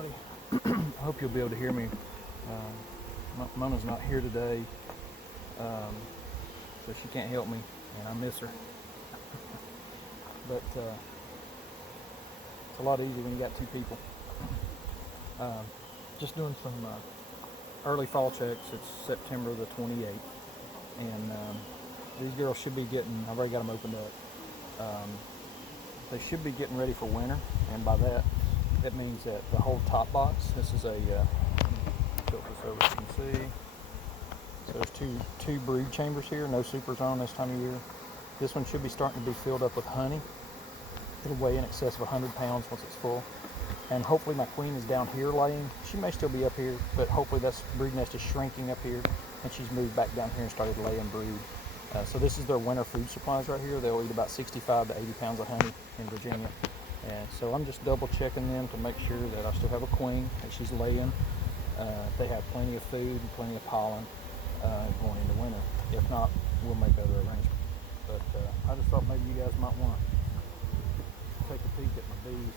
everybody. I hope you'll be able to hear me. Mona's not here today, so she can't help me, and I miss her. But it's a lot easier when you got two people. Just doing some early fall checks. It's September the 28th, and these girls should be getting, I've already got them opened up. They should be getting ready for winter, and by that, it means that the whole top box, this is a, tilt this over so you can see. So there's two brood chambers here, no supers on this time of year. This one should be starting to be filled up with honey. It'll weigh in excess of 100 pounds once it's full. And hopefully my queen is down here laying. She may still be up here, but hopefully that brood nest is shrinking up here, and she's moved back down here and started laying brood. So this is their winter food supplies right here. They'll eat about 65 to 80 pounds of honey in Virginia. And so I'm just double checking them to make sure that I still have a queen, that she's laying. They have plenty of food and plenty of pollen going into winter. If not, we'll make other arrangements. But I just thought maybe you guys might want to take a peek at my bees.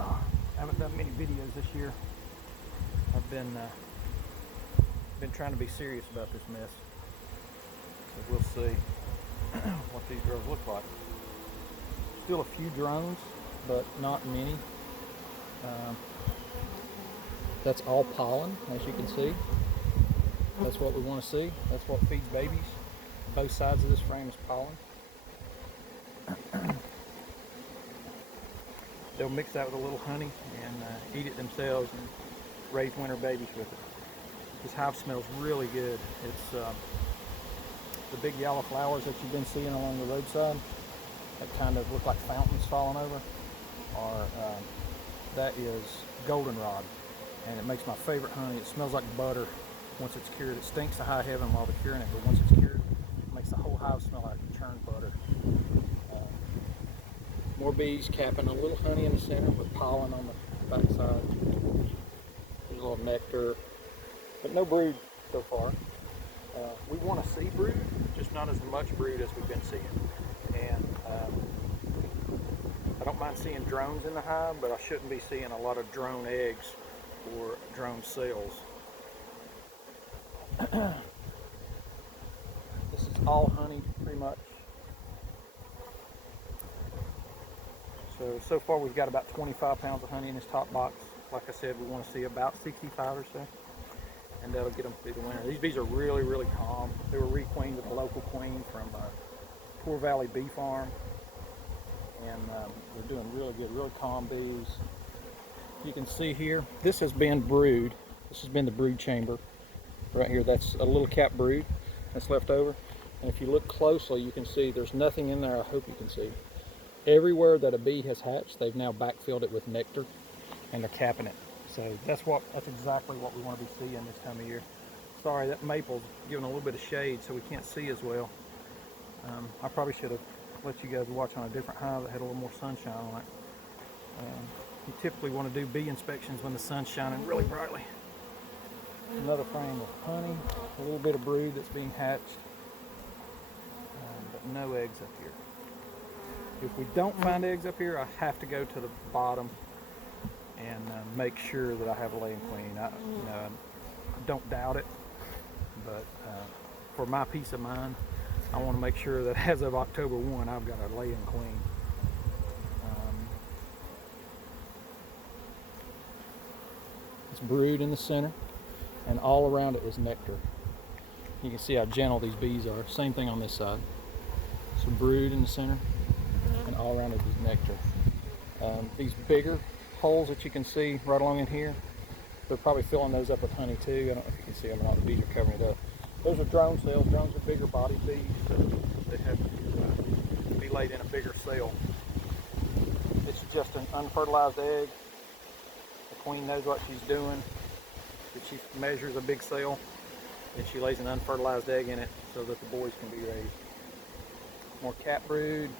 I haven't done many videos this year. I've been trying to be serious about this mess. So we'll see what these girls look like. Still a few drones, but not many. That's all pollen, as you can see. That's what we want to see. That's what feeds babies. Both sides of this frame is pollen. They'll mix that with a little honey and eat it themselves and raise winter babies with it. This hive smells really good. It's the big yellow flowers that you've been seeing along the roadside that kind of look like fountains falling over, that is goldenrod, and it makes my favorite honey. It smells like butter once it's cured. It stinks to high heaven while they're curing it, but once it's cured, it makes the whole hive smell like churned butter. More bees capping a little honey in the center with pollen on the backside. There's a little nectar, but no brood so far. We want to see brood, just not as much brood as we've been seeing. And I don't mind seeing drones in the hive, but I shouldn't be seeing a lot of drone eggs or drone cells. This is all honey, pretty much. So far we've got about 25 pounds of honey in this top box. Like I said, we want to see about 65 or so, and that'll get them through the winter. These bees are really, really calm. They were requeened with a local queen from Poor Valley Bee Farm, and they're doing really good, really calm bees. You can see here, this has been brood. This has been the brood chamber right here. That's a little cap brood that's left over, and if you look closely, you can see there's nothing in there. I hope you can see. Everywhere that a bee has hatched, they've now backfilled it with nectar, and they're capping it. So that's exactly what we want to be seeing this time of year. Sorry, that maple's giving a little bit of shade, so we can't see as well. I probably should have let you guys watch on a different hive that had a little more sunshine on it. You typically want to do bee inspections when the sun's shining really brightly. Another frame of honey, a little bit of brood that's being hatched, but no eggs up here. If we don't find eggs up here, I have to go to the bottom and make sure that I have a laying queen. I don't doubt it, but for my peace of mind, I want to make sure that as of October 1, I've got a laying queen. It's brood in the center, and all around it is nectar. You can see how gentle these bees are. Same thing on this side. Some brood in the center, and all around it is nectar. These bigger holes that you can see right along in here, they're probably filling those up with honey too. I don't know if you can see them or not. The bees are covering it up. Those are drone cells. Drones are bigger bodied bees, so they have to be laid in a bigger cell. It's just an unfertilized egg. The queen knows what she's doing. She measures a big cell, and she lays an unfertilized egg in it so that the boys can be raised. More cat brood.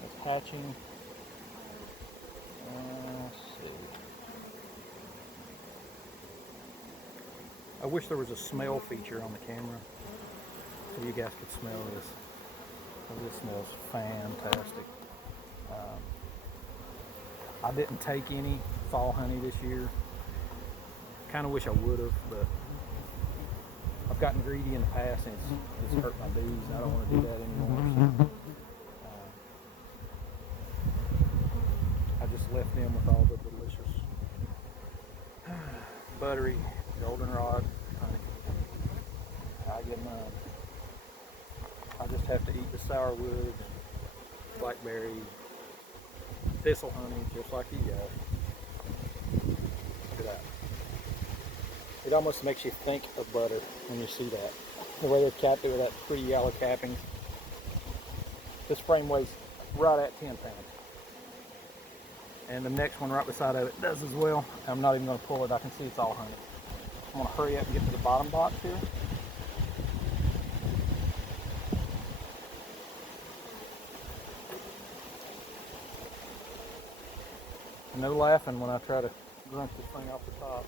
That's hatching. Let's see. I wish there was a smell feature on the camera so you guys could smell this. This smells fantastic. I didn't take any fall honey this year. Kind of wish I would have, but I've gotten greedy in the past and it's hurt my bees. I don't want to do that anymore. So, I just left them with all the delicious buttery goldenrod honey. I get mine. I just have to eat the sourwood, blackberry, thistle honey, just like you guys. Look at that. It almost makes you think of butter when you see that. The way they're capped with that pretty yellow capping. This frame weighs right at 10 pounds. And the next one right beside of it does as well. I'm not even going to pull it. I can see it's all honey. I'm going to hurry up and get to the bottom box here. And no laughing when I try to grunt this thing off the top.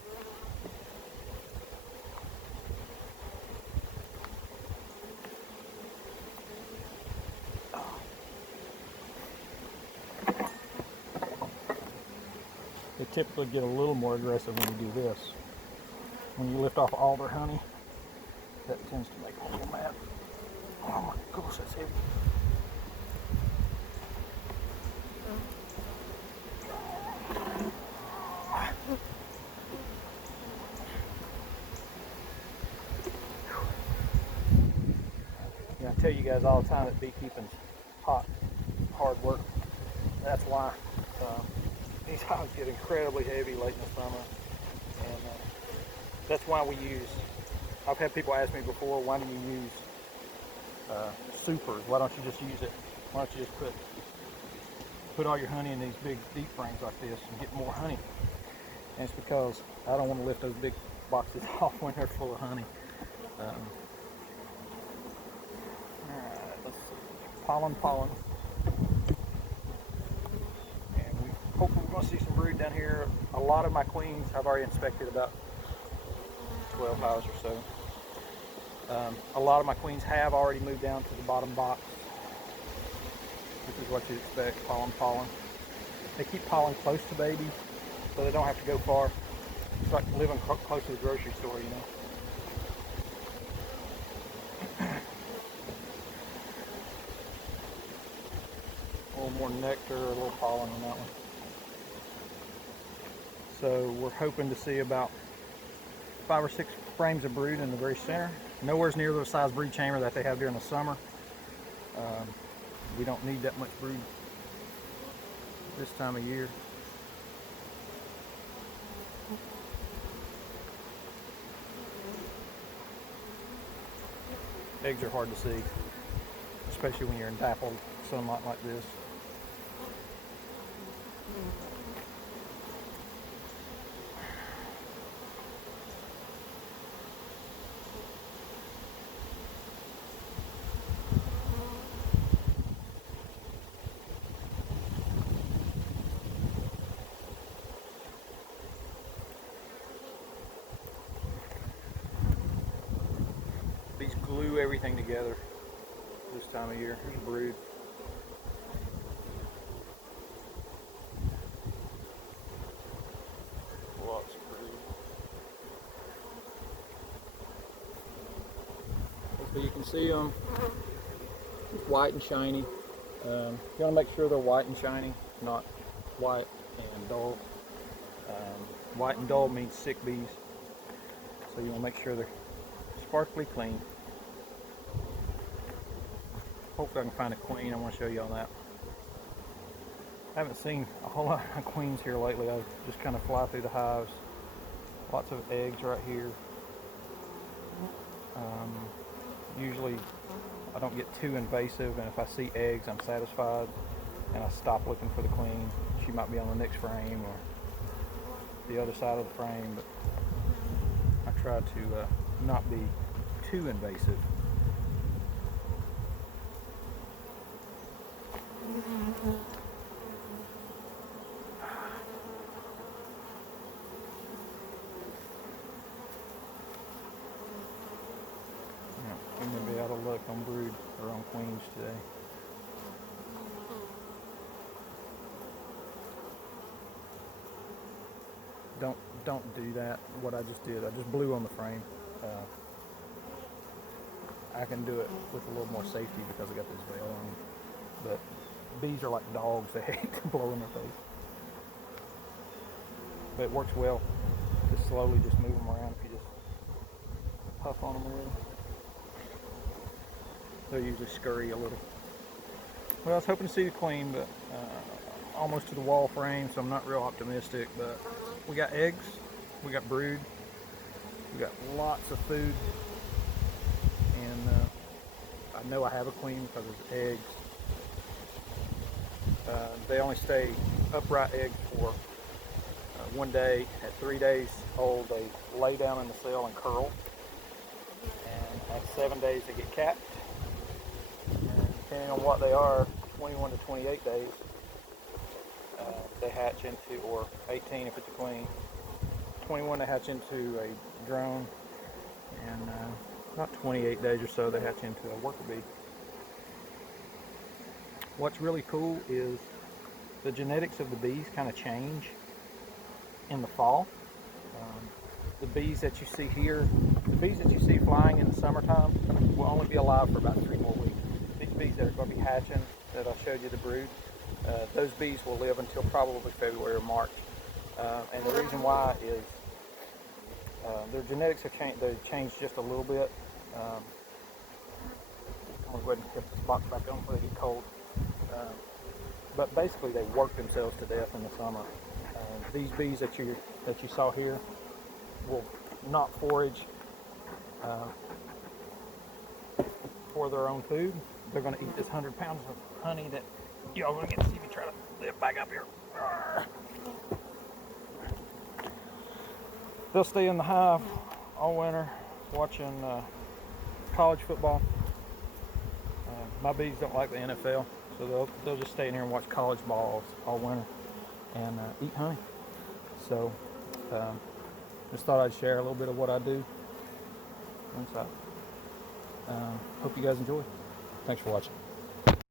They typically get a little more aggressive when you do this. When you lift off all their honey, that tends to make them a little mad. Oh my gosh, that's heavy. Yeah, I tell you guys all the time that beekeeping's hot, hard work. That's why these hives get incredibly heavy late in the summer, and that's why we use. I've had people ask me before, why do you use supers? Why don't you just use it? Why don't you just put all your honey in these big deep frames like this and get more honey? And it's because I don't want to lift those big boxes off when they're full of honey. All right, let's see. Pollen. And hopefully we're going to see some brood down here. A lot of my queens, I've already inspected about 12 hives or so. A lot of my queens have already moved down to the bottom box, which is what you'd expect, pollen. They keep pollen close to babies, so they don't have to go far. It's like living close to the grocery store, you know. A little more nectar, a little pollen on that one. So we're hoping to see about 5 or 6 frames of brood in the very center. Nowhere near the size brood chamber that they have during the summer. We don't need that much brood this time of year. Eggs are hard to see, especially when you're in dappled sunlight like this. These glue everything together this time of year. Here's brood. Lots of brood. So you can see them white and shiny. You want to make sure they're white and shiny, not white and dull. White and dull means sick bees. So you want to make sure they're sparkly clean. Hopefully I can find a queen. I want to show you on that. I haven't seen a whole lot of queens here lately. I just kind of fly through the hives. Lots of eggs right here. Usually I don't get too invasive, and if I see eggs I'm satisfied and I stop looking for the queen. She might be on the next frame or the other side of the frame, but I try to not be too invasive. I'm going to be out of luck on brood or on queens today. don't do that. What I just did, I just blew on the frame. I can do it with a little more safety because I got this veil on. But bees are like dogs; they hate to blow in their face. But it works well. Just slowly, just move them around. If you just puff on them a little, they'll usually scurry a little. Well, I was hoping to see the queen, but almost to the wall frame, so I'm not real optimistic. But we got eggs, we got brood, we got lots of food, and I know I have a queen because there's eggs. They only stay upright eggs for 1 day. At 3 days old, they lay down in the cell and curl, and at 7 days they get capped. And depending on what they are, 21 to 28 days, they hatch into, or 18 if it's a queen. 21 they hatch into a drone, and about 28 days or so they hatch into a worker bee. What's really cool is the genetics of the bees kind of change in the fall. The bees that you see here, the bees that you see flying in the summertime will only be alive for about 3 more weeks. These bees that are going to be hatching, that I showed you the brood, those bees will live until probably February or March. And the reason why is their genetics have changed. They've changed just a little bit. I'm going to go ahead and put this box back on before they get cold. But basically, they work themselves to death in the summer. These bees that you saw here will not forage for their own food. They're going to eat this 100 pounds of honey that y'all going to get to see me try to lift back up here. They'll stay in the hive all winter watching college football. My bees don't like the NFL, so they'll just stay in here and watch college balls all winter and eat honey. So just thought I'd share a little bit of what I do inside. Hope you guys enjoy. Thanks for watching.